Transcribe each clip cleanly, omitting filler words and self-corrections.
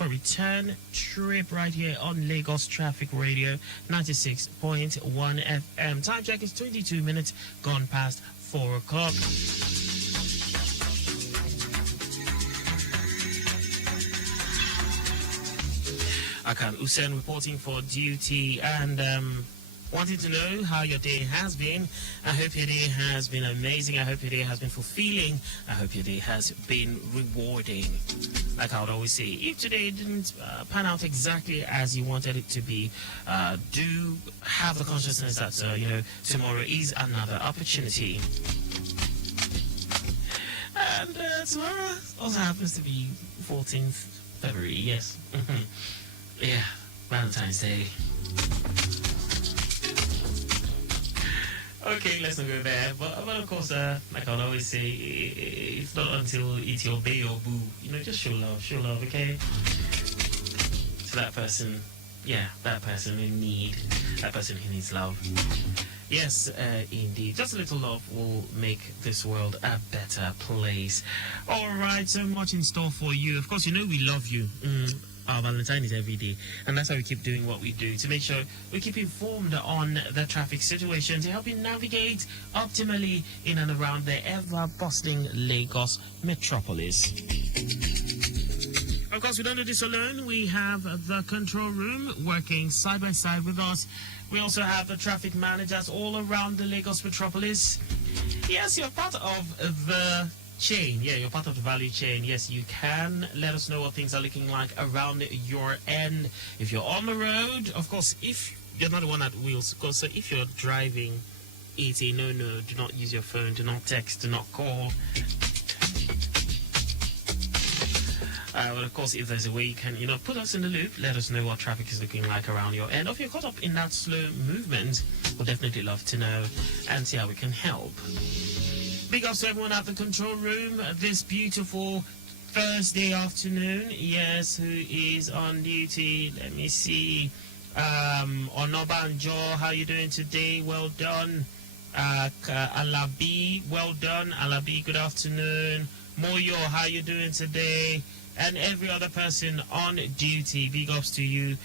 for return trip right here on Lagos Traffic Radio 96.1 FM. Time check is 22 minutes gone past 4 o'clock. Akan Hussein reporting for duty and wanting to know how your day has been. I hope your day has been amazing. I hope your day has been fulfilling. I hope your day has been rewarding. Like I would always say, if today didn't pan out exactly as you wanted it to be, do have the consciousness that, tomorrow is another opportunity. And tomorrow also happens to be 14th February, yes. Yeah, Valentine's Day. Okay, let's not go there. But of course, like I would always say, it's not until it's your bae or boo. Just show love, okay? To that person, that person in need, that person who needs love. Yes, indeed. Just a little love will make this world a better place. All right, so much in store for you. Of course, we love you. Our Valentine is every day, and that's why we keep doing what we do, to make sure we keep informed on the traffic situation, to help you navigate optimally in and around the ever-bustling Lagos metropolis. Of course, we don't do this alone. We have the control room working side by side with us. We also have the traffic managers all around the Lagos metropolis. Yes, you're part of the chain. Yeah, you're part of the value chain. Yes, you can let us know what things are looking like around your end. If you're on the road, of course, if you're not the one at wheels, of course, so if you're driving, it's a no, do not use your phone, do not text, do not call. But of course, if there's a way you can, put us in the loop, let us know what traffic is looking like around your end. Or if you're caught up in that slow movement, we'll definitely love to know and see how we can help. Big ups to everyone at the control room this beautiful Thursday afternoon. Yes, who is on duty? Let me see. Onobanjo, how you doing today? Well done. Alabi, well done. Alabi, good afternoon. Moyo, how you doing today? And every other person on duty, big ups to you.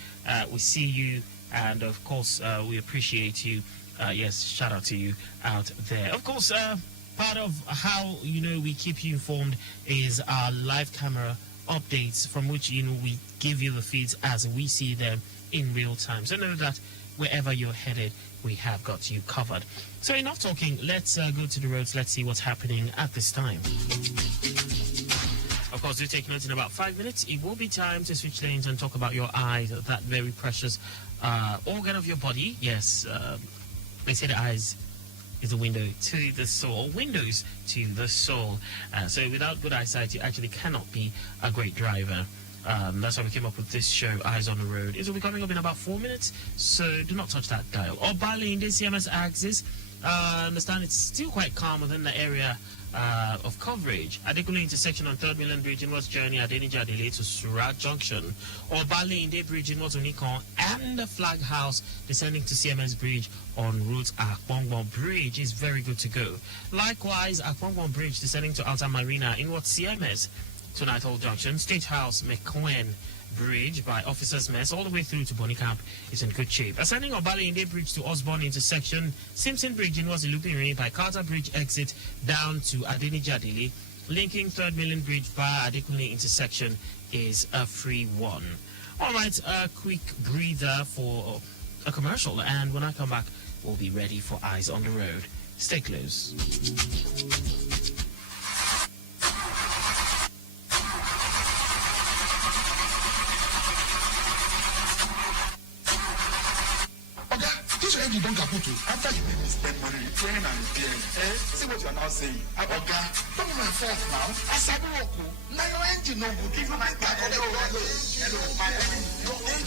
We see you, and of course, we appreciate you. Yes, shout out to you out there. Of course, part of how, we keep you informed is our live camera updates, from which, we give you the feeds as we see them in real time. So know that wherever you're headed, we have got you covered. So enough talking. Let's go to the roads. Let's see what's happening at this time. Of course, do take note, in about 5 minutes, it will be time to switch lanes and talk about your eyes, that very precious organ of your body. Yes, they say the eyes is a window to the soul, windows to the soul. So without good eyesight, you actually cannot be a great driver. That's why we came up with this show, Eyes on the Road. It will be coming up in about 4 minutes, so do not touch that dial. Obali in the CMS axis. I understand it's still quite calm within the area of coverage. Adekunle intersection on 3rd Mainland Bridge in West Journey, Adenija Delay to Surat Junction. Obali in the bridge in West Unikon, and the Flag House descending to CMS Bridge on route Akpongwon Bridge is very good to go. Likewise, Akpongwon Bridge descending to Alta Marina in what CMS to Nighthall Junction. State House McQueen Bridge by Officers Mess all the way through to Bonny Camp is in good shape. Ascending Obali Inde Bridge to Osborne intersection, Simpson Bridge in Wazilupiri by Carter Bridge exit down to Adenija Delay. Linking 3rd Mainland Bridge via Adekunle intersection is a free one. Alright, a quick breather for a commercial, and when I come back, we'll be ready for Eyes on the Road. Stay close. You don't get to after you spend money, you train and repair. See what you are now saying. Okay, don't be my fault now. I said, now your engine no good. Even my car, do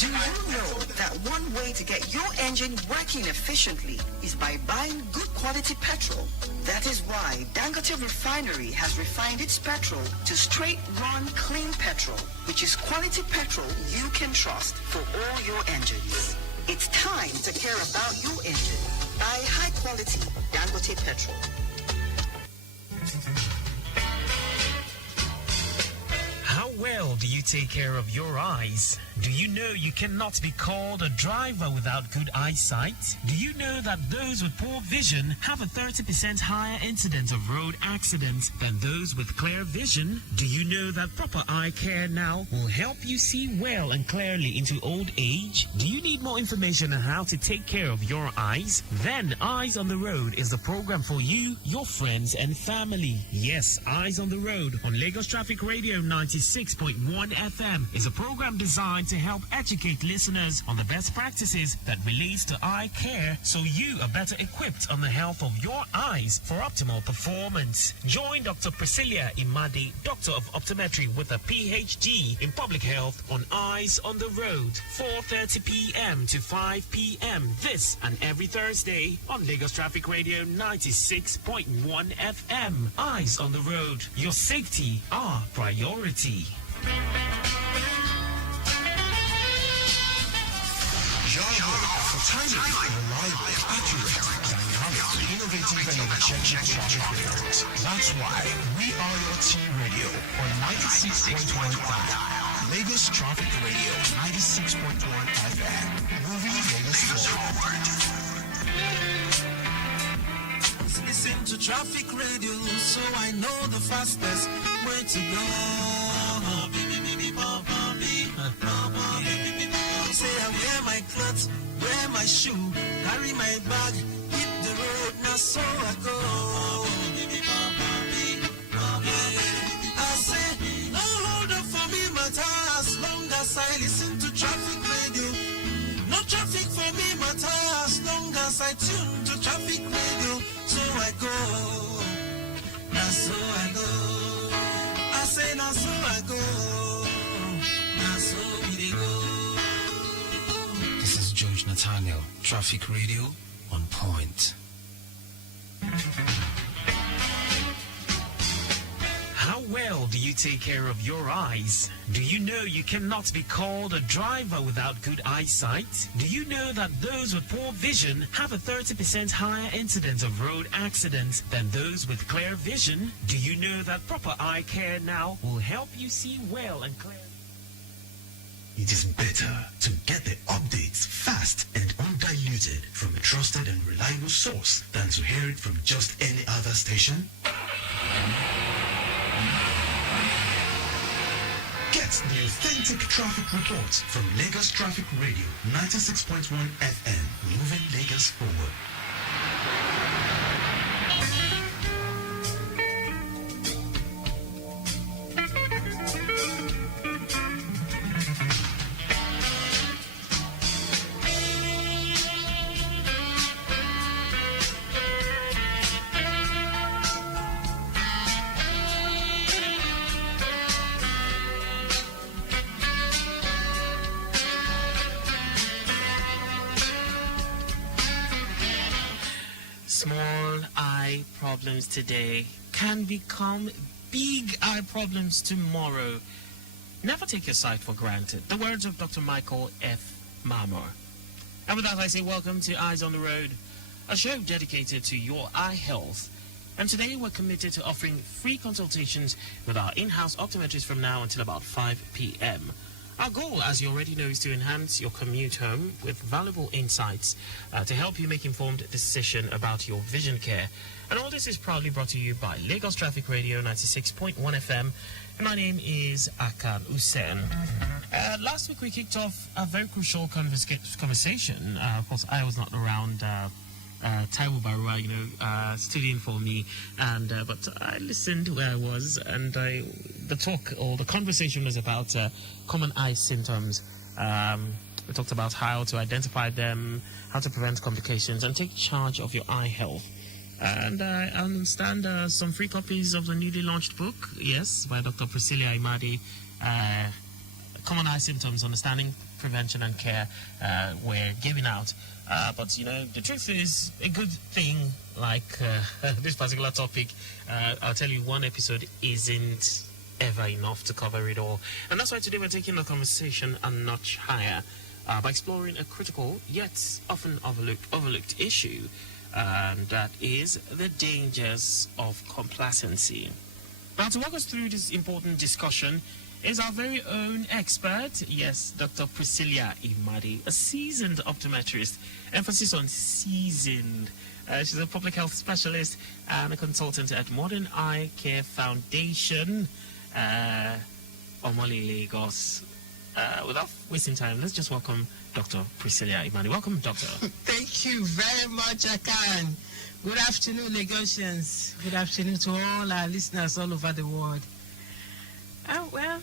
you know that one way to get your engine working efficiently is by buying good quality petrol? That is why Dangote Refinery has refined its petrol to straight run clean petrol, which is quality petrol you can trust for all your engines. It's time to care about your engine. Buy high quality Dangote petrol. How well do you take care of your eyes? Do you know you cannot be called a driver without good eyesight? Do you know that those with poor vision have a 30% higher incidence of road accidents than those with clear vision? Do you know that proper eye care now will help you see well and clearly into old age? Do you need more information on how to take care of your eyes? Then Eyes on the Road is the program for you, your friends and family. Yes, Eyes on the Road on Lagos Traffic Radio 96.1 FM is a program designed to help educate listeners on the best practices that relates to eye care so you are better equipped on the health of your eyes for optimal performance. Join Dr. Priscilla Imade, Doctor of Optometry with a PhD in Public Health on Eyes on the Road, 4:30 p.m. to 5 p.m. this and every Thursday on Lagos Traffic Radio 96.1 FM. Eyes on the Road. Your safety our priority. Timely, reliable, accurate, dynamic, innovative, and objective traffic reports. That's why we are your T Radio on 96.1 FM. Lagos Traffic Radio 96.1 FM. Moving Lagos forward. Listen to Traffic Radio so I know the fastest way to go. Say I wear my clothes, wear my shoe, carry my bag, hit the road, now so I go. I say, no hold up for me, matter, as long as I listen to Traffic Radio. No traffic for me, matter, as long as I tune to Traffic Radio. So I go, now so I go. I say, now so I go, now so we go. This is George Nathaniel, Traffic Radio on point. How well do you take care of your eyes? Do you know you cannot be called a driver without good eyesight? Do you know that those with poor vision have a 30% higher incidence of road accidents than those with clear vision? Do you know that proper eye care now will help you see well and clearly? It is better to get the updates fast and undiluted from a trusted and reliable source than to hear it from just any other station. Get the authentic traffic reports from Lagos Traffic Radio 96.1 FM, moving Lagos forward. Small eye problems today can become big eye problems tomorrow. Never take your sight for granted. The words of Dr. Michael F. Marmor. And with that, I say welcome to Eyes on the Road, a show dedicated to your eye health. And today we're committed to offering free consultations with our in-house optometrists from now until about 5 p.m. Our goal, as you already know, is to enhance your commute home with valuable insights to help you make informed decision about your vision care. And all this is proudly brought to you by Lagos Traffic Radio 96.1 FM. And my name is Akan Hussein. Last week we kicked off a very crucial conversation. Of course, I was not around. Taiwo Barua, studying for me, and but I listened where I was, and the conversation was about common eye symptoms. We talked about how to identify them, how to prevent complications, and take charge of your eye health. And I understand some free copies of the newly launched book, yes, by Dr. Priscilla Imade, Common Eye Symptoms, Understanding, Prevention and Care, were given out. But, the truth is, a good thing like this particular topic, I'll tell you, one episode isn't ever enough to cover it all. And that's why today we're taking the conversation a notch higher by exploring a critical yet often overlooked issue, and that is the dangers of complacency. Now, to walk us through this important discussion is our very own expert. Yes, Dr. Priscilla Imade, a seasoned optometrist. Emphasis on seasoned. She's a public health specialist and a consultant at Modern Eye Care Foundation, Omali, Lagos. Without wasting time, let's just welcome Dr. Priscilla Imade. Welcome, Doctor. Thank you very much, Akan. Good afternoon, Lagosians. Good afternoon to all our listeners all over the world. Oh, well,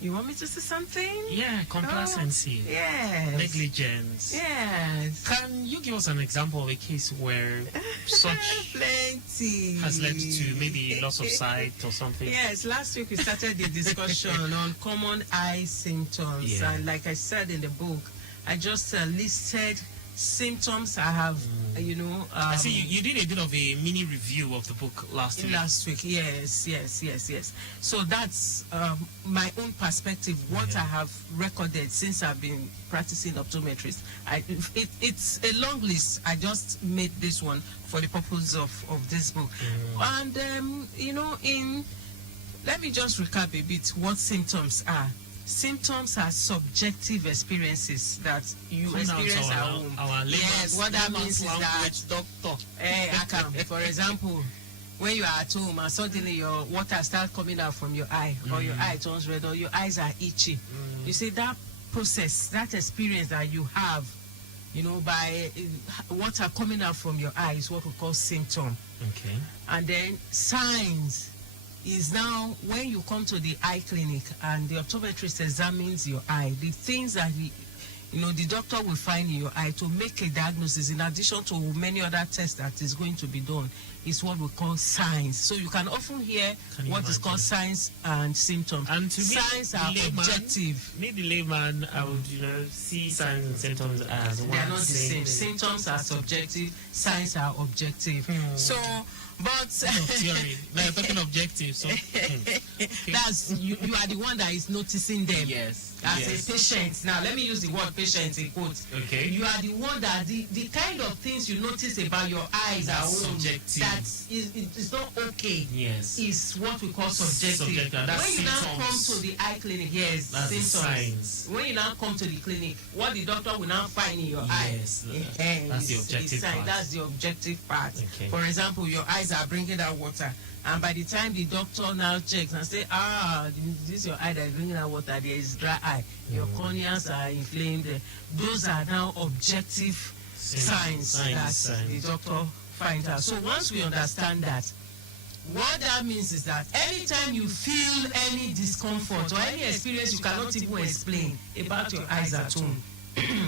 you want me to say something? Yeah, complacency. Oh, yes. Negligence. Yes. Can you give us an example of a case where such plenty has led to maybe loss of sight or something? Yes, last week we started the discussion on common eye symptoms. Yeah. And like I said in the book, I just listed symptoms I have, I see you did a bit of a mini review of the book last week. Last week, yes. So that's my own perspective, what I have recorded since I've been practicing optometrist. It's a long list. I just made this one for the purpose of this book. And, let me just recap a bit what symptoms are. Symptoms are subjective experiences that you experience at home. Yes, what that means is that, doctor. For example, when you are at home and suddenly your water starts coming out from your eye, or your eye turns red, or your eyes are itchy. You see, that process, that experience that you have, by water coming out from your eye is what we call symptom. Okay. And then signs is now when you come to the eye clinic and the optometrist examines your eye, the things that the doctor will find in your eye to make a diagnosis, in addition to many other tests that is going to be done, is what we call signs. So you can often hear what is called signs and symptoms. And to me, signs are objective. Me, the layman, I would see signs and symptoms as they are not the same. Symptoms are subjective, signs are objective. So, but theory. Now you're talking objective, so that's you are the one that is noticing them. Yes. As a patient. Now let me use the word patient in quotes. Okay. You are the one that the kind of things you notice about your eyes at home subjective. that is not okay. Yes. Is what we call subjective. That's when you now come to the eye clinic, yes, that's symptoms. Signs. When you now come to the clinic, what the doctor will now find in your eye. Yes. That's the objective part. That's the objective part. Okay. For example, your eyes are bringing out water. And by the time the doctor now checks and say, this is your eye that is bringing out water, there is dry eye, your corneas are inflamed, those are now objective signs that the doctor finds out. So once we understand that, what that means is that anytime you feel any discomfort or any experience you cannot even explain about your eyes at home,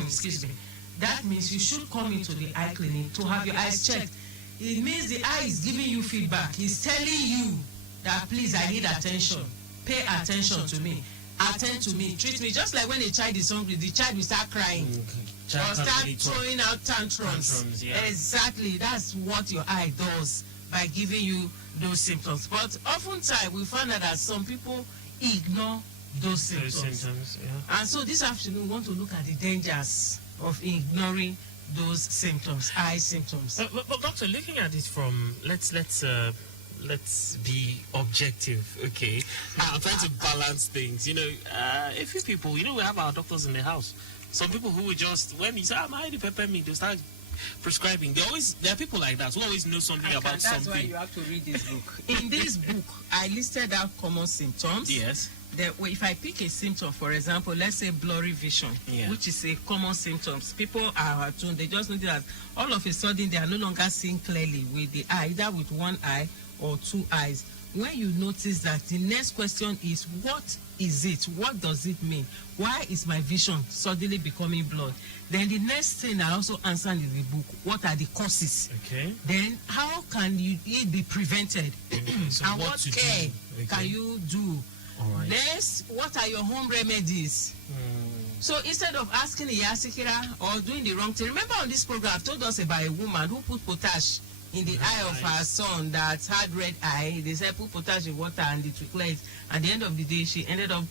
excuse me, that means you should come into the eye clinic to have your eyes checked. It means the eye is giving you feedback. It's telling you that, please, I need attention. Pay attention to me. Attend to me. Treat me. Just like when a child is hungry, the child will start crying. Or start throwing out tantrums. Yeah. Exactly. That's what your eye does by giving you those symptoms. But oftentimes, we find out that some people ignore those symptoms. Yeah. And so this afternoon, we want to look at the dangers of ignoring those symptoms, eye symptoms. But doctor, looking at it from let's be objective, okay? I'm trying to balance things. A few people, we have our doctors in the house. Some people who will just, when you say, I'm hiding peppermint, they start prescribing. There are people like that who always know something about something. That's why you have to read this book. In this book, I listed out common symptoms. Yes. If I pick a symptom, for example, let's say blurry vision, which is a common symptom. People are attuned, they just know that all of a sudden they are no longer seeing clearly with the eye, either with one eye or two eyes. When you notice that, the next question is, what is it? What does it mean? Why is my vision suddenly becoming blurred? Then the next thing I also answered in the book, what are the causes? Okay. Then how can it be prevented? So and what care can you do? All right. Next, what are your home remedies? So instead of asking a yasikira or doing the wrong thing, remember on this program I've told us about a woman who put potash in the eye of her son that had red eye. They said put potash in water and it will clear it. At the end of the day, she ended up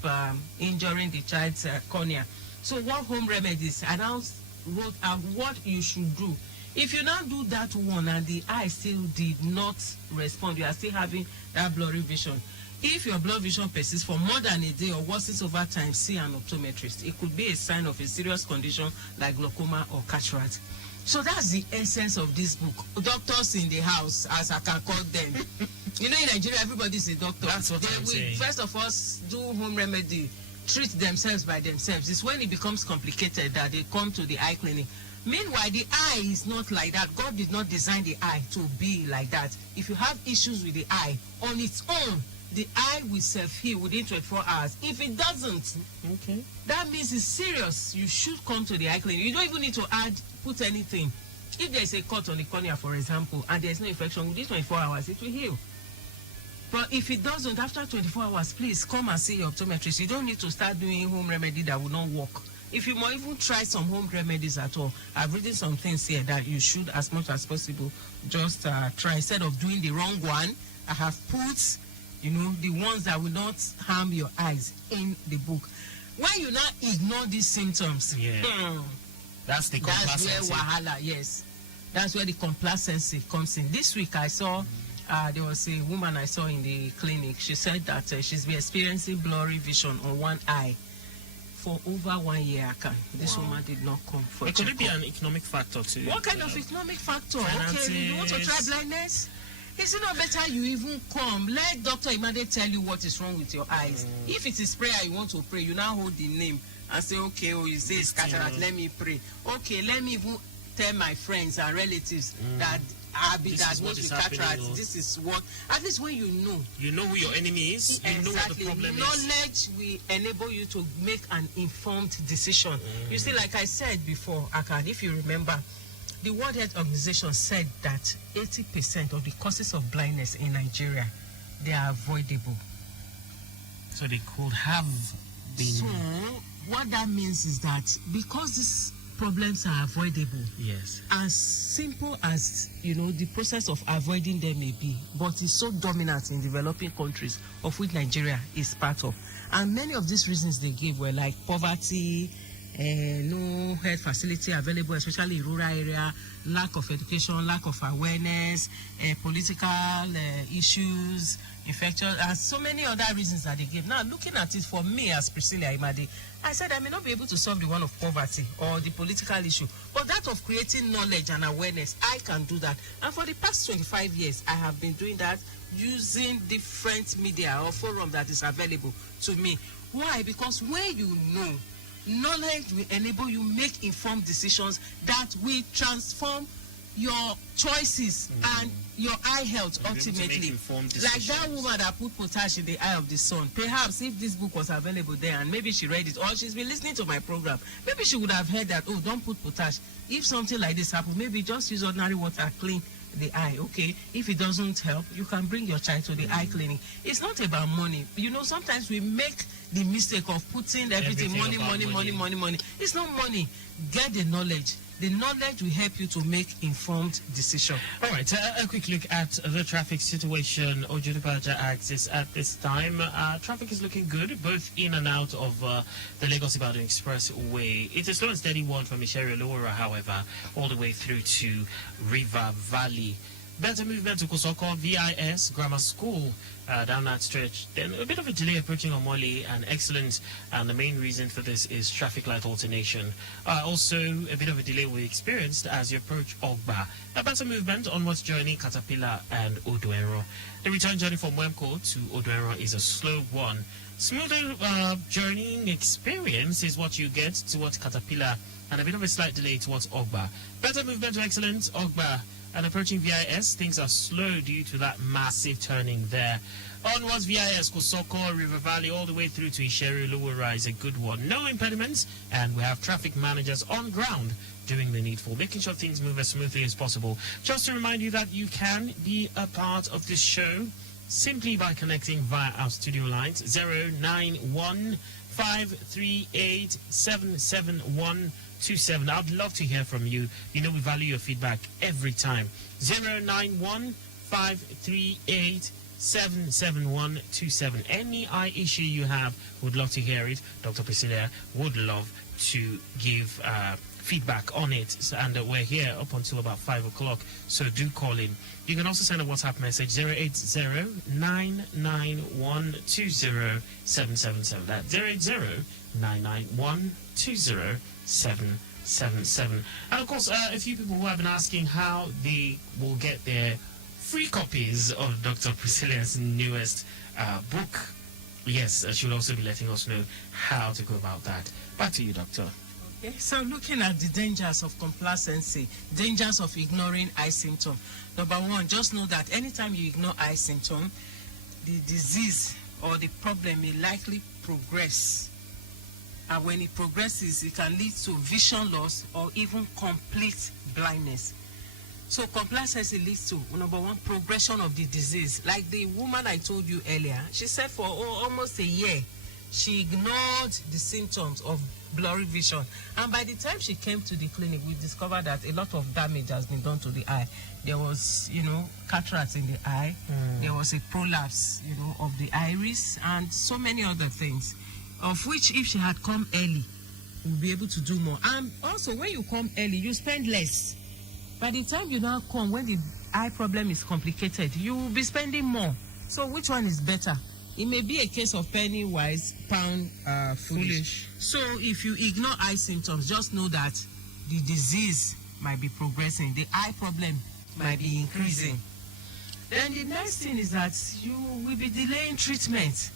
injuring the child's cornea. So what home remedies? I now wrote out what you should do. If you now do that one and the eye still did not respond, you are still having that blurry vision, If your blood vision persists for more than a day or worsens over time, see an optometrist. It could be a sign of a serious condition like glaucoma or cataract. So that's the essence of this book. Doctors in the house, as I can call them. In Nigeria, everybody's a doctor. That's what I'm saying. First of all, do home remedy, treat themselves by themselves. It's when it becomes complicated that they come to the eye clinic. Meanwhile, the eye is not like that. God did not design the eye to be like that. If you have issues with the eye, on its own, the eye will self-heal within 24 hours. If it doesn't, Okay. that means it's serious. You should come to the eye clinic. You don't even need to put anything. If there's a cut on the cornea, for example, and there's no infection, within 24 hours, it will heal. But if it doesn't, after 24 hours, please come and see your optometrist. You don't need to start doing home remedy that will not work. If you might even try some home remedies at all, I've written some things here that you should, as much as possible, just try. Instead of doing the wrong one, I have put, the ones that will not harm your eyes in the book. When you now ignore these symptoms, That's the that's complacency. where wahala, yes. That's where the complacency comes in. This week I saw, there was a woman I saw in the clinic. She said that she's been experiencing blurry vision on one eye for over 1 year. This woman did not come for But could it be checkup. an economic factor too? What kind of economic factor? finances. Okay, you want to try blindness? Is it not better you even come? Let Dr. Imade tell you what is wrong with your eyes. If it is prayer you want to pray, you now hold the name and say, okay, you say it's cataract, let me pray. Okay, let me even tell my friends and relatives that I've been This is what diagnosed is with cataract. happening. This is what, at least when you know. You know who your enemy is. You know what the problem is. Knowledge will enable you to make an informed decision. You see, like I said before, Akad, if you remember, the World Health Organization said that 80% of the causes of blindness in Nigeria, they are avoidable. So they could have been. So what that means is that because these problems are avoidable, Yes. as simple as the process of avoiding them may be, but it's so dominant in developing countries, of which Nigeria is part of. And many of these reasons they gave were like poverty, no health facility available, especially in rural area, lack of education, lack of awareness, political issues, infectious, and so many other reasons that they gave. Now, looking at it for me as Priscilla Imade, I said I may not be able to solve the one of poverty or the political issue, but that of creating knowledge and awareness, I can do that. And for the past 25 years, I have been doing that using different media or forum that is available to me. Why? Because when you know, knowledge will enable you make informed decisions that will transform your choices and your eye health You'll be able to make ultimately. informed Like that decisions. woman that put potash in the eye of the sun. Perhaps if this book was available there and maybe she read it or she's been listening to my program, maybe she would have heard that, oh, don't put potash. If something like this happens, maybe just use ordinary water, clean the eye, okay? If it doesn't help, you can bring your child to the eye clinic. It's not about money. Sometimes we make the mistake of putting everything money. It's not money. Get the knowledge. The knowledge will help you to make informed decisions. All right, a quick look at the traffic situation. Ojudubaja axis at this time. Traffic is looking good, both in and out of the Lagos-Ibadan Expressway. It's a slow and steady one from Isheri Lowera, however, all the way through to River Valley. Better movement to Kosoko VIS Grammar School down that stretch. Then a bit of a delay approaching Omoli, and excellent. And the main reason for this is traffic light alternation. Also, a bit of a delay we experienced as you approach Ogba. A better movement onwards journey Caterpillar and Odoero. The return journey from Wemco to Odoero is a slow one. Smoother journeying experience is what you get towards Caterpillar, and a bit of a slight delay towards Ogba. Better movement to excellent Ogba. And approaching VIS, things are slow due to that massive turning there. Onwards VIS, Kosoko, River Valley, all the way through to Isheri Lowera is a good one. No impediments, and we have traffic managers on ground doing the needful, making sure things move as smoothly as possible. Just to remind you that you can be a part of this show simply by connecting via our studio lines 091-538-77127. I'd love to hear from you. We value your feedback every time. 091-538-77127. Any eye issue you have, would love to hear it. Dr. Priscilla would love to give feedback on it. So, and we're here up until about 5 o'clock. So do call in. You can also send a WhatsApp message 080-991-20777. That's 080-991-20777. And of course, a few people who have been asking how they will get their free copies of Dr. Priscilla's newest book. Yes, she will also be letting us know how to go about that. Back to you, Doctor. Okay, so looking at the dangers of complacency, dangers of ignoring eye symptom. Number one, just know that anytime you ignore eye symptom, the disease or the problem may likely progress. And when it progresses, it can lead to vision loss or even complete blindness. So complacency leads to, number one, progression of the disease. Like the woman I told you earlier, she said for almost a year, she ignored the symptoms of blurry vision. And by the time she came to the clinic, we discovered that a lot of damage has been done to the eye. There was, cataracts in the eye. There was a prolapse, of the iris, and so many other things, of which if she had come early, we'll be able to do more. And also, when you come early, you spend less. By the time you now come, when the eye problem is complicated, you will be spending more. So which one is better? It may be a case of penny wise, pound foolish. So if you ignore eye symptoms, just know that the disease might be progressing. The eye problem might be increasing. Then the next thing is that you will be delaying treatment.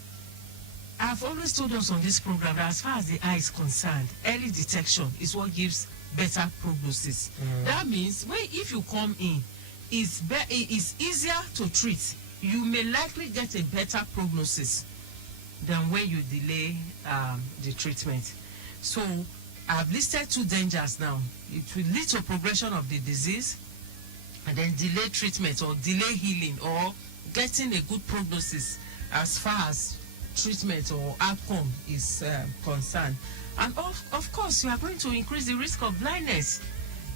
I've always told us on this program that as far as the eye is concerned, early detection is what gives better prognosis. That means if you come in, it's easier to treat. You may likely get a better prognosis than when you delay the treatment. So I've listed 2 dangers now. It will lead to progression of the disease, and then delay treatment or delay healing or getting a good prognosis as far as treatment or outcome is concerned. And of course, you are going to increase the risk of blindness.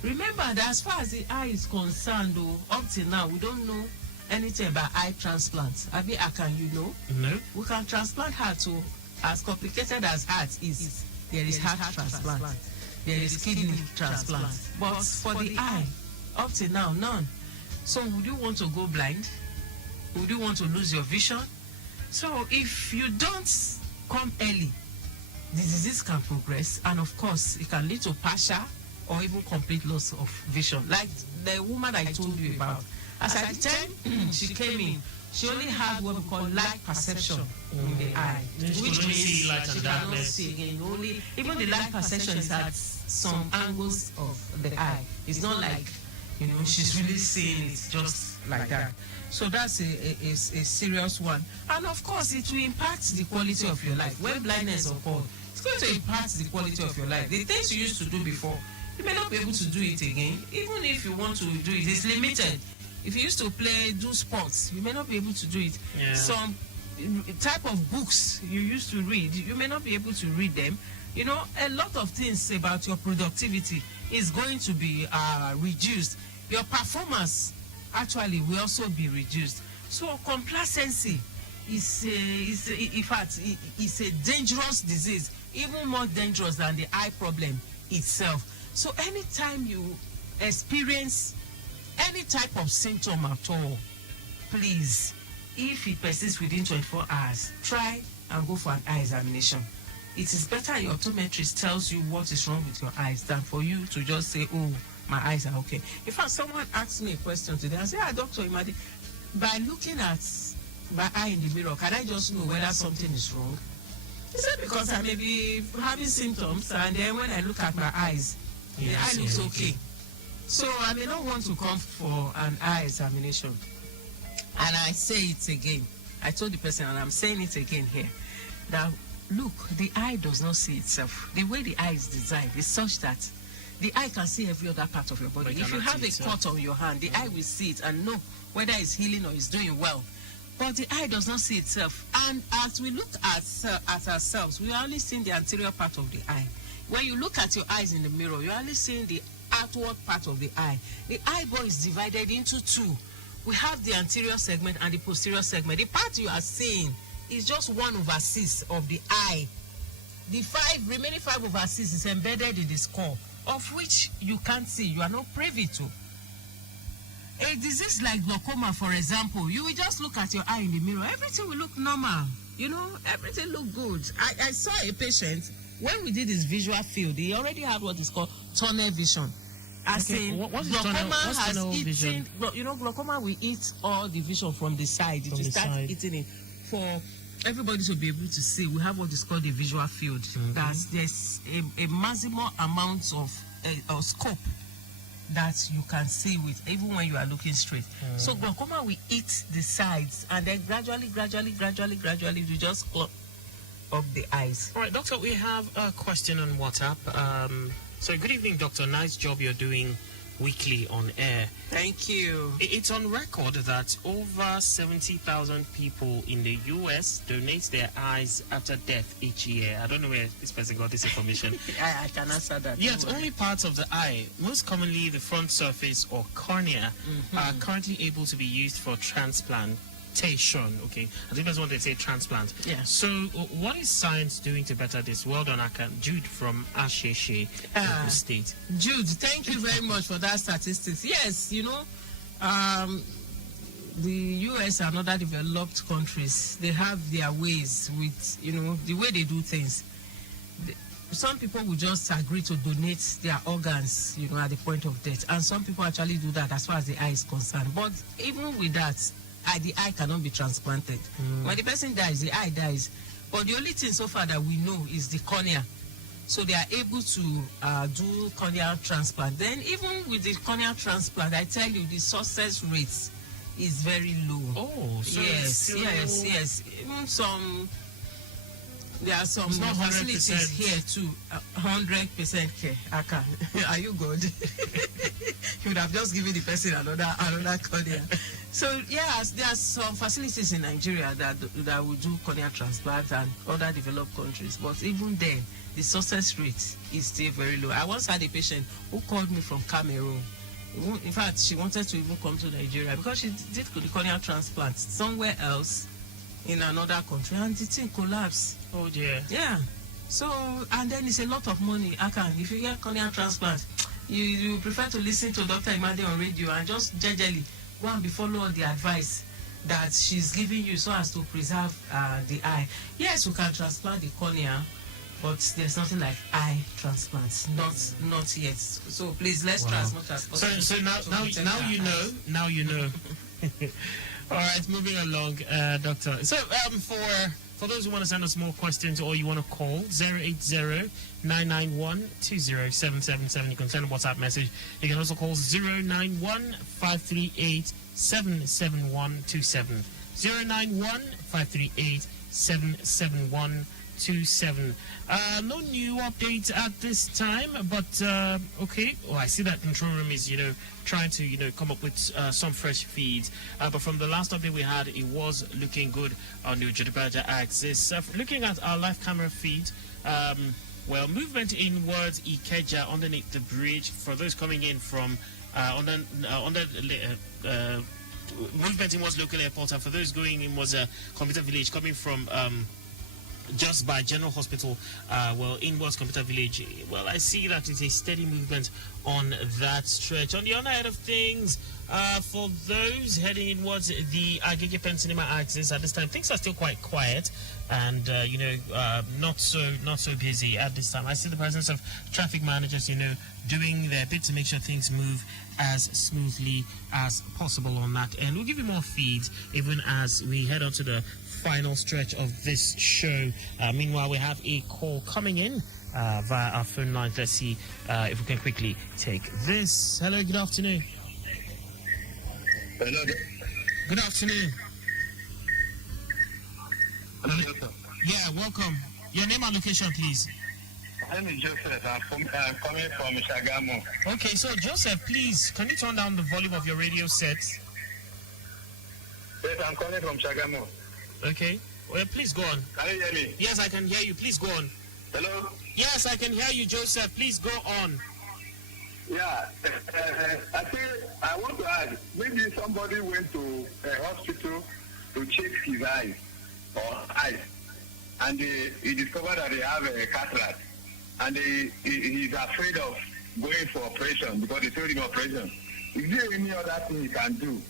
Remember that as far as the eye is concerned, up till now, we don't know anything about eye transplant. Abi, No. We can transplant heart to, as complicated as heart is, there is heart transplant. There is kidney transplant. But for the eye, up till now, none. So would you want to go blind? Would you want to lose your vision? So if you don't come early, the disease can progress, and of course, it can lead to partial or even complete loss of vision. Like the woman I told you about. As at the time she came in, she only had what we call light perception in the eye, which means see light and she cannot darkness. see again. Even the light perception is at some angles of the eye. It's not like she's really seeing it just like that. So that's a serious one. And of course, it will impact the quality of your life. When blindness occurs, it's going to impact the quality of your life. The things you used to do before, you may not be able to do it again. Even if you want to do it, it's limited. If you used to do sports, you may not be able to do it. Yeah. Some type of books you used to read, you may not be able to read them. A lot of things about your productivity is going to be reduced. Your performance actually will also be reduced. So complacency is in fact it's a dangerous disease, even more dangerous than the eye problem itself. So anytime you experience any type of symptom at all, please, if it persists within 24 hours, try and go for an eye examination. It is better your optometrist tells you what is wrong with your eyes than for you to just say, oh, my eyes are okay. In fact, someone asked me a question today. I said, Dr. Imade, by looking at my eye in the mirror, can I just know whether something is wrong? He said, because I may be having symptoms, and then when I look at my eyes, the eye looks okay. So I may not want to come for an eye examination. And I say it again. I told the person, and I'm saying it again here, that look, the eye does not see itself. The way the eye is designed is such that the eye can see every other part of your body. If you have a cut on your hand, the eye will see it and know whether it's healing or it's doing well. But the eye does not see itself. And as we look at ourselves, we are only seeing the anterior part of the eye. When you look at your eyes in the mirror, you're only seeing the outward part of the eye. The eyeball is divided into 2. We have the anterior segment and the posterior segment. The part you are seeing is just 1/6 of the eye. The remaining 5/6 is embedded in the skull, of which you can't see. You are not privy to. A disease like glaucoma, for example, you will just look at your eye in the mirror. Everything will look normal. You know, everything look good. I saw a patient, when we did his visual field, he already had what is called tunnel vision. As in, what's glaucoma has tunnel vision? eaten, glaucoma will eat all the vision from the side. It will start eating it. For everybody to be able to see, we have what is called the visual field. That there's a maximum amount of scope that you can see with, even when you are looking straight. So glaucoma will eat the sides, and then gradually, you just clog up the eyes. All right, doctor, we have a question on WhatsApp. So good evening, doctor. Nice job you're doing weekly on air. Thank you. It's on record that over 70,000 people in the US donate their eyes after death each year. I don't know where this person got this information. I can answer that. Yet only parts of the eye, most commonly the front surface or cornea, are currently able to be used for transplantation. Okay, I think that's what they say, transplant. Yeah. So what is science doing to better this? Well done, Akan. Jude from Asheshe, Ogun State. Jude, thank you very much for that statistics. Yes, you know, the US and other developed countries, they have their ways with, you know, the way they do things. Some people will just agree to donate their organs, you know, at the point of death. And some people actually do that as far as the eye is concerned. But even with that, the eye cannot be transplanted. When the person dies, the eye dies. But the only thing so far that we know is the cornea. So they are able to do corneal transplant. Then even with the corneal transplant, I tell you, the success rate is very low. Oh, so yes. Even there are some facilities here too. 100% care. Aka, are you good? You would have just given the person another cornea. So yes, there are some facilities in Nigeria that will do corneal transplant and other developed countries. But even then, the success rate is still very low. I once had a patient who called me from Cameroon. In fact, she wanted to even come to Nigeria because she did the corneal transplant somewhere else in another country, and the thing collapsed. Oh dear. Yeah. So, and then it's a lot of money. If you get corneal transplant, you prefer to listen to Dr. Imade on radio and just jejely go and follow all the advice that she's giving you so as to preserve the eye. Yes, you can transplant the cornea, but there's nothing like eye transplants. Not yet. So please, let's try as much as possible. So now you know. All right, moving along, doctor. So for those who want to send us more questions or you want to call 080-991-20777. You can send a WhatsApp message. You can also call 091-538-77127. 091-538-77127. No new updates at this time, but okay. Oh, I see that control room is, trying to, come up with some fresh feeds. But from the last update we had, it was looking good on the Jodibaja axis. Looking at our live camera feed, well, movement inwards Ikeja underneath the bridge. For those coming in from movement inwards local airport, and for those going in was a Computer Village coming from just by General Hospital, inwards Computer Village. Well, I see that it's a steady movement on that stretch. On the other end of things, for those heading inwards the Agege Pensinema axis at this time, things are still quite quiet and not so busy at this time. I see the presence of traffic managers, doing their bit to make sure things move as smoothly as possible on that. And we'll give you more feeds even as we head on to the final stretch of this show. Meanwhile, we have a call coming in via our phone line. Let's see if we can quickly take this. Hello, good afternoon. Hello. Good afternoon. Hello, doctor. Yeah, welcome. Your name and location, please. My name is Joseph. I'm coming from Shagamu. Okay, so Joseph, please, can you turn down the volume of your radio set? Yes, I'm calling from Shagamu. Okay. Well, please go on. Can you hear me? Yes, I can hear you. Please go on. Hello? Yes, I can hear you, Joseph. Please go on. Yeah. I want to ask, maybe somebody went to a hospital to check his eyes or eyes. and he discovered that they have a cataract, and he's afraid of going for operation because they told him operation. Is there any other thing he can do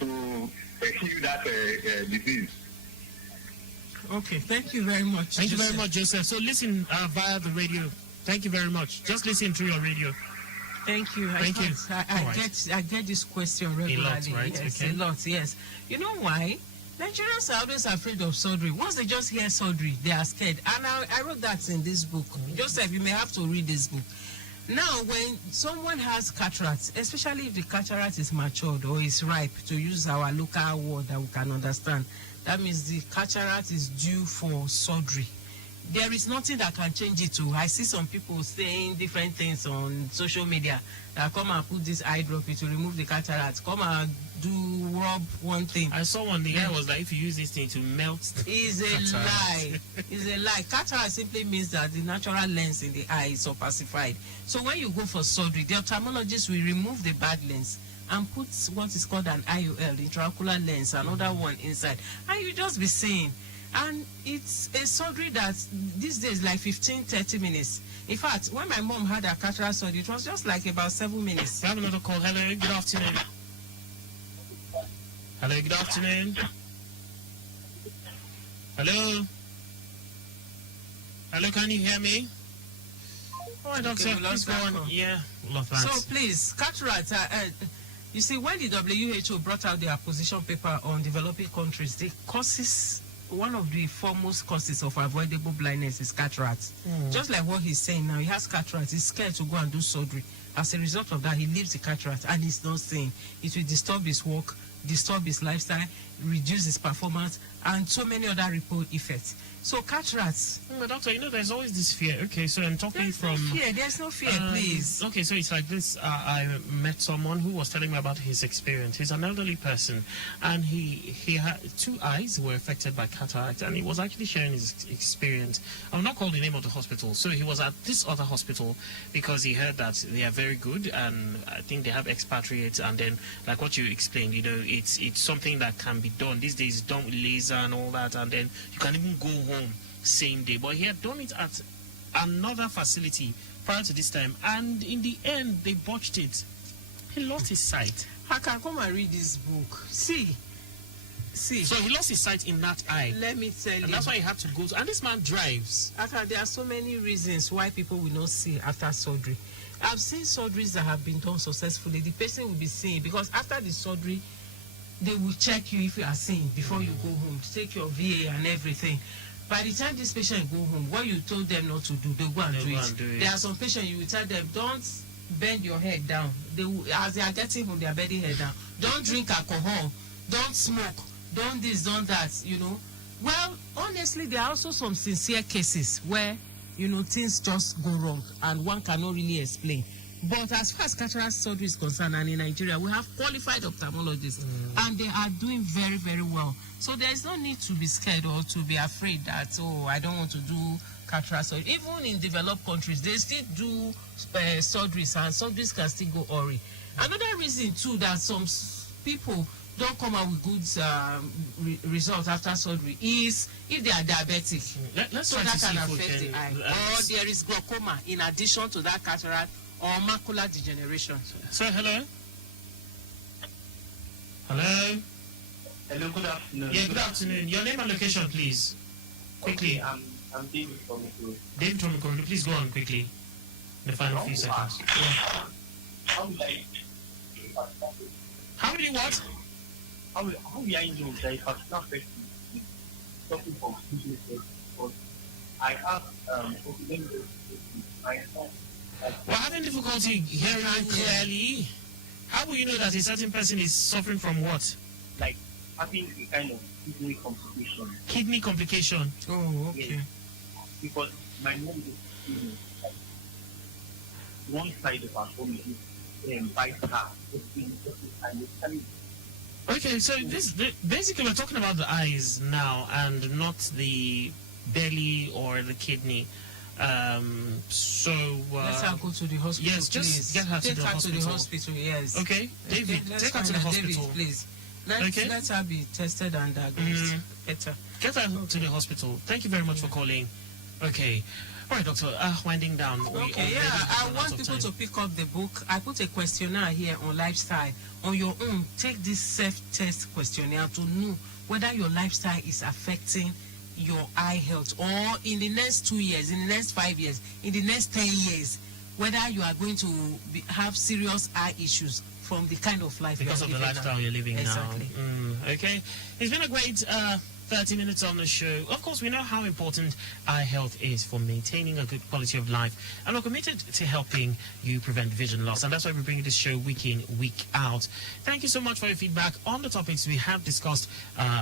to heal that disease? Okay, thank you very much. Thank you very much, Joseph. So listen via the radio. Thank you very much. Just listen through your radio. Thank you. Thank you. I get this question regularly. A lot, right? Yes, Okay. a lot, yes. You know why? Nigerians are always afraid of surgery. Once they just hear surgery, they are scared. And I wrote that in this book. Joseph, you may have to read this book. Now, when someone has cataract, especially if the cataract is matured or is ripe, to use our local word that we can understand, that means the cataract is due for surgery. There is nothing that can change it to. I see some people saying different things on social media that come and put this eye drop to remove the cataract. Come and rub one thing. I saw one. The guy was like, if you use this thing to melt. It's a lie. It's a lie. Cataract simply means that the natural lens in the eye is opacified. So when you go for surgery, the ophthalmologist will remove the bad lens and put what is called an IOL, intraocular lens, another one inside. And you just be seeing. And it's a surgery that these days like 15-30 minutes. In fact, when my mom had a cataract surgery, it was just like about 7 minutes. We have another call. Hello, good afternoon. Hello, good afternoon. Hello. Hello, can you hear me? All right, doctor, we lost please go that on. call. Yeah, we lost that. So please, cataract. You see, when the WHO brought out their position paper on developing countries, the causes, one of the foremost causes of avoidable blindness is cataract. Just like what he's saying now, he has cataract. He's scared to go and do surgery. As a result of that, he leaves the cataract and he's not seeing. It will disturb his work, disturb his lifestyle, reduce his performance, and so many other ripple effects. So cataracts. But doctor, you know, there's always this fear. Okay, so I'm talking There's from. no fear. There's no fear, please. Okay, so it's like this. I met someone who was telling me about his experience. He's an elderly person, and he had 2 eyes were affected by cataract, and he was actually sharing his experience. I'm not calling the name of the hospital. So he was at this other hospital because he heard that they are very good, and I think they have expatriates. And then, like what you explained, you know, it's something that can be done these days. Done with laser and all that, and then you can even go home same day. But he had done it at another facility prior to this time, and in the end they botched it. He lost his sight. I can come and read this book. See. So he lost his sight in that eye, Let me tell you. and that's why he had to go to, and this man drives. There are so many reasons why people will not see after surgery. I've seen surgeries that have been done successfully. The patient will be seeing, because after the surgery, they will check you if you are seeing before you go home, take your VA and everything. By the time this patient go home, what you told them not to do, they'll go and do it. There are some patients you will tell them, don't bend your head down. They will, as they are getting home, they are bending head down. Don't drink alcohol. Don't smoke. Don't this, don't that, you know. Well, honestly, there are also some sincere cases where, you know, things just go wrong and one cannot really explain. But as far as cataract surgery is concerned, and in Nigeria, we have qualified ophthalmologists, and they are doing very, very well. So there is no need to be scared or to be afraid that, oh, I don't want to do cataract surgery. Even in developed countries, they still do surgeries, and surgeries can still go awry. Another reason, too, that some people don't come out with good results after surgery is if they are diabetic. Let's So try that to see can if we affect the can. eye. Or there is glaucoma in addition to that cataract, or macular degeneration. So hello. Hello. Hello, good afternoon. Yeah, good afternoon. Your name and location, please. Quickly. Okay, I'm David from Ikuru. David from Ikorodu, please go on quickly. In the final few seconds. Yeah. How will I How many what? how will I know that if I'm not person talking from business because I have let me my son. We're having difficulty hearing you clearly. How will you know that a certain person is suffering from what? Like having a kind of kidney complication. Kidney complication. Oh, okay. Yes. Because my mom is one side of our home is by car. And it's telling Okay, so basically we're talking about the eyes now and not the belly or the kidney. So Let her go to the hospital. yes, just please. get her to Take the her hospital. to the hospital. Yes. Okay, David, let's take her to find the out. David, hospital. please. Let her be tested and diagnosed. Better. Get her to the hospital. Thank you very much for calling. Okay. All right, doctor. Winding down. Okay, I want people to pick up the book. I put a questionnaire here on lifestyle. On your own, take this self-test questionnaire to know whether your lifestyle is affecting your eye health, or in the next 2 years, in the next 5 years, in the next 10 years, whether you are going to have serious eye issues from the kind of life because you are of the living lifestyle now. you're living Exactly. now. Okay. It's been a great 30 minutes on the show. Of course, we know how important eye health is for maintaining a good quality of life, and we're committed to helping you prevent vision loss, and that's why we bring this show week in, week out. Thank you so much for your feedback on the topics we have discussed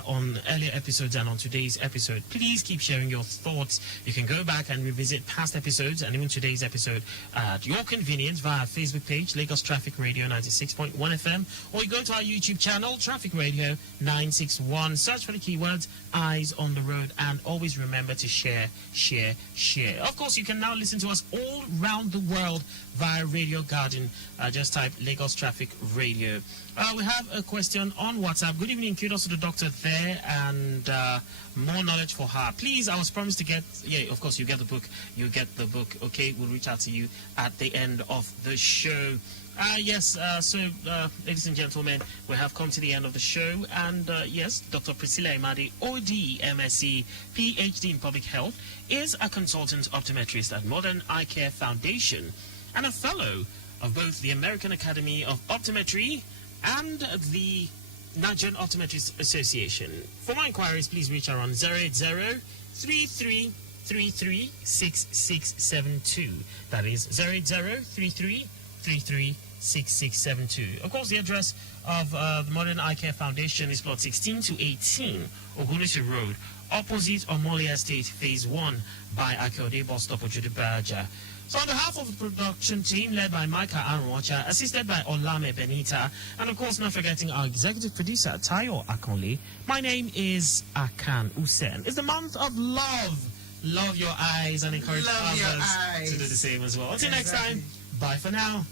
on earlier episodes and on today's episode. Please keep sharing your thoughts. You can go back and revisit past episodes and even today's episode at your convenience via our Facebook page, Lagos Traffic Radio 96.1 FM, or you go to our YouTube channel, Traffic Radio 961. Search for the keywords Eyes on the Road, and always remember to share. Of course, you can now listen to us all around the world via Radio Garden. Just type Lagos Traffic Radio. We have a question on WhatsApp. Good evening, kudos to the doctor there, and more knowledge for her. Please, I was promised to get, of course, you get the book. Okay, we'll reach out to you at the end of the show. Yes, ladies and gentlemen, we have come to the end of the show, and yes, Dr. Priscilla Imade, OD, MSc, PhD in Public Health, is a consultant optometrist at Modern Eye Care Foundation and a fellow of both the American Academy of Optometry and the Nigerian Optometrists Association. For more inquiries, please reach her on 080-3333-6672. That is 080-3333-6672. Of course, the address of the Modern Eye Care Foundation is plot 16 to 18, Ogunisi Road, opposite Omole Estate, Phase 1, by Akode Bus Stop, Ojudibaja. So on behalf of the production team led by Micah Arunwacha, assisted by Olame Benita, and of course not forgetting our executive producer, Tayo Akonle, my name is Akan Usen. It's the month of love. Love your eyes and encourage others to do the same as well. Until next time, bye for now.